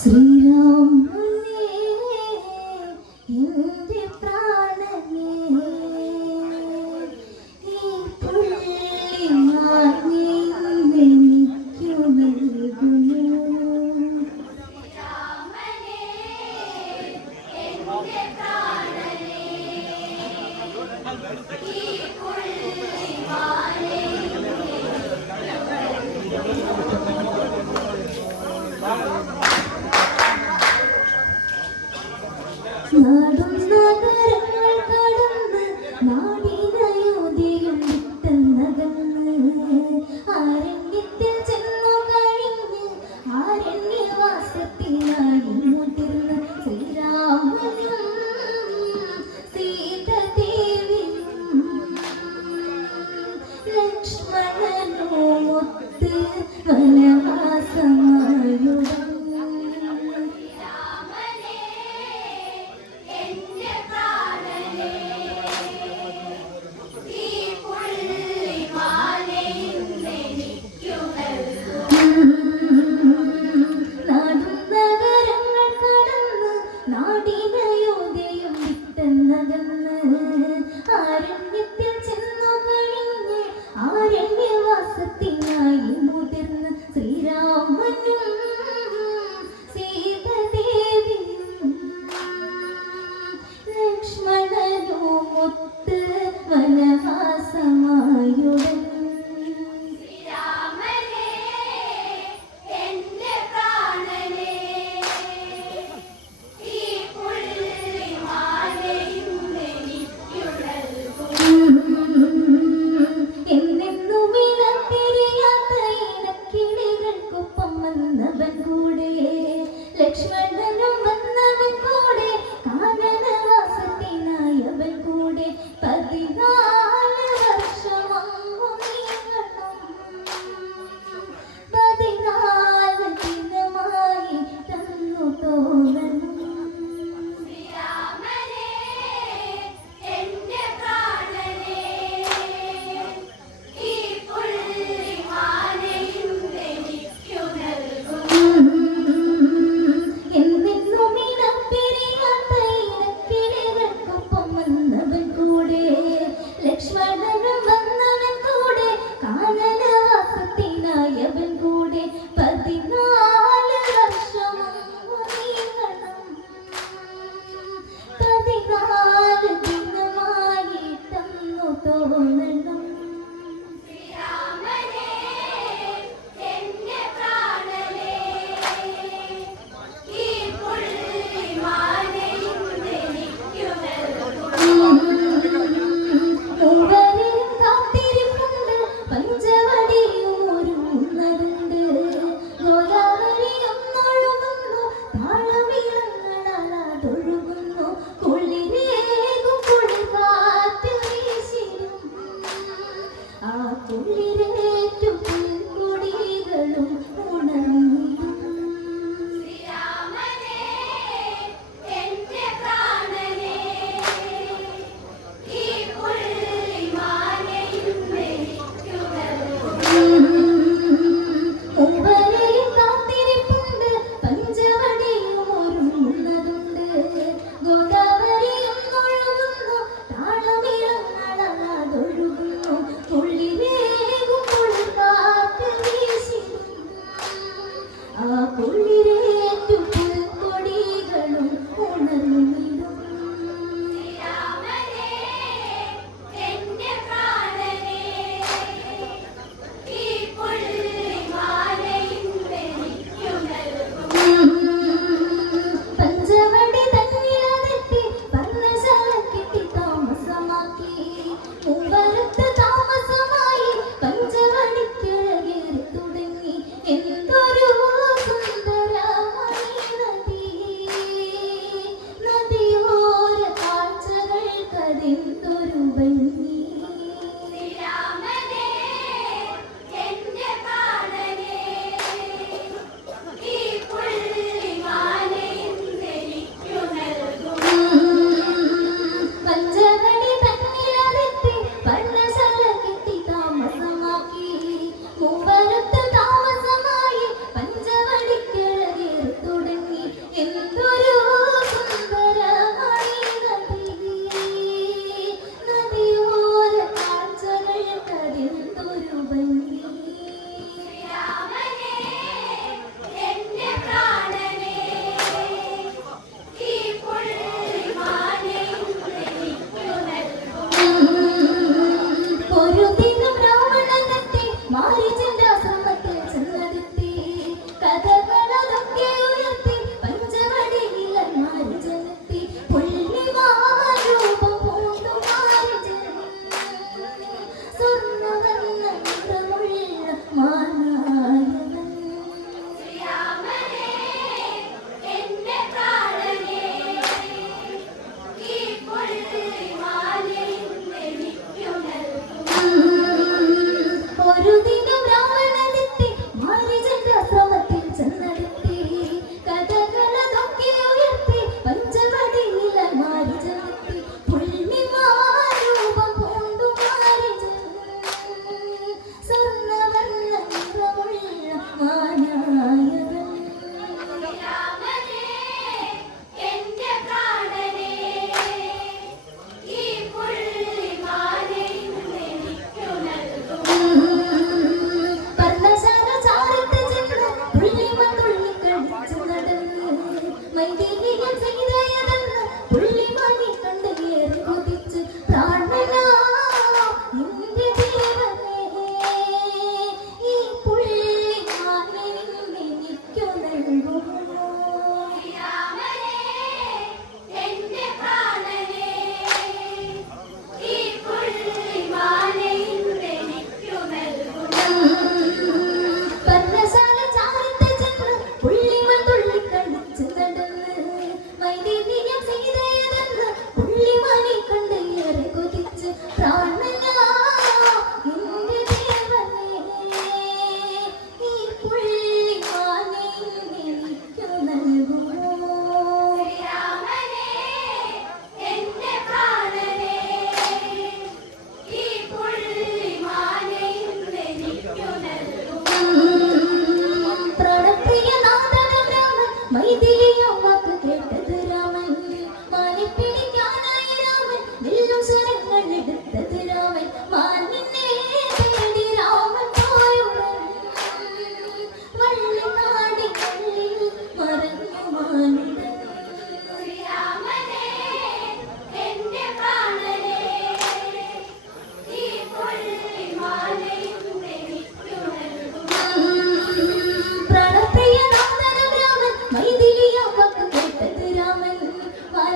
ശ്രീരാമനേ Mm-hmm. Laxman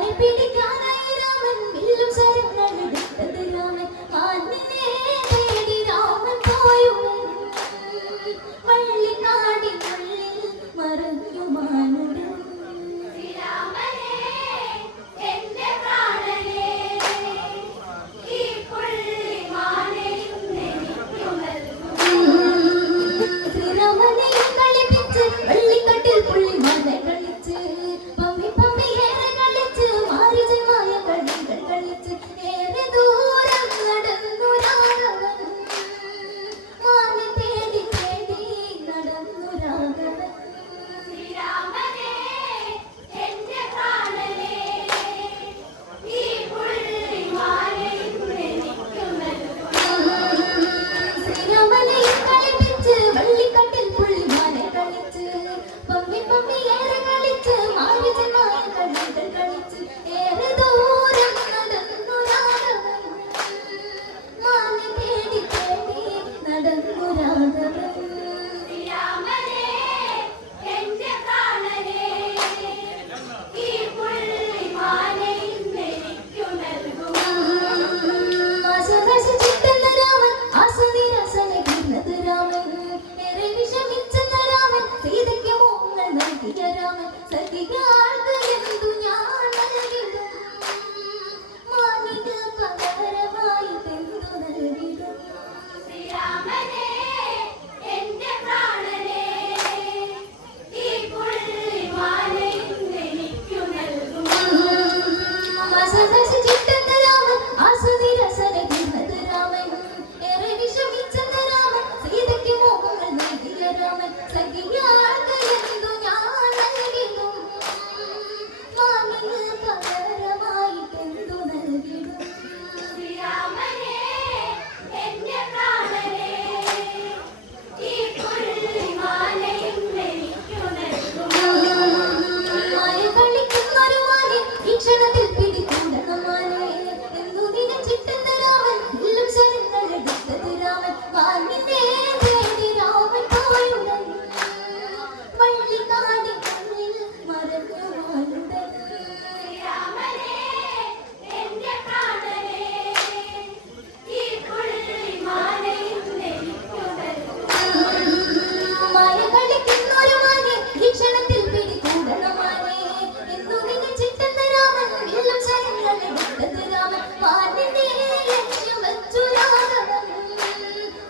Mane പിടിക്കാനായി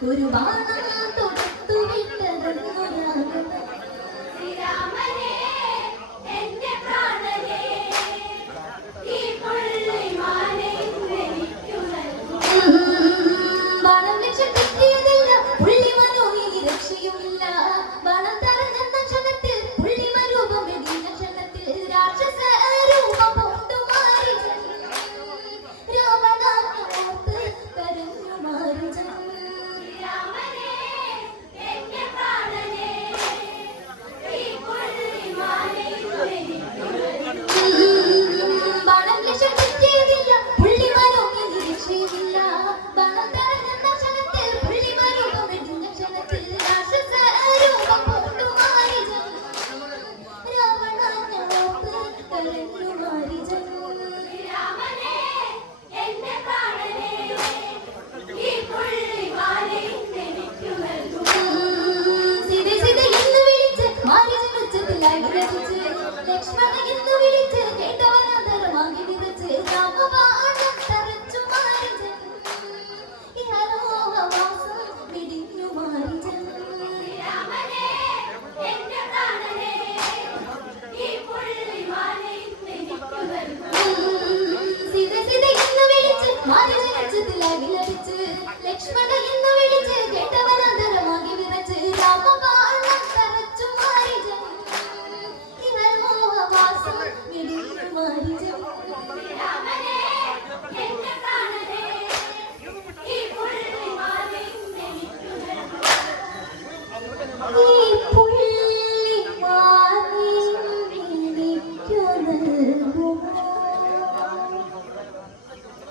Qurbana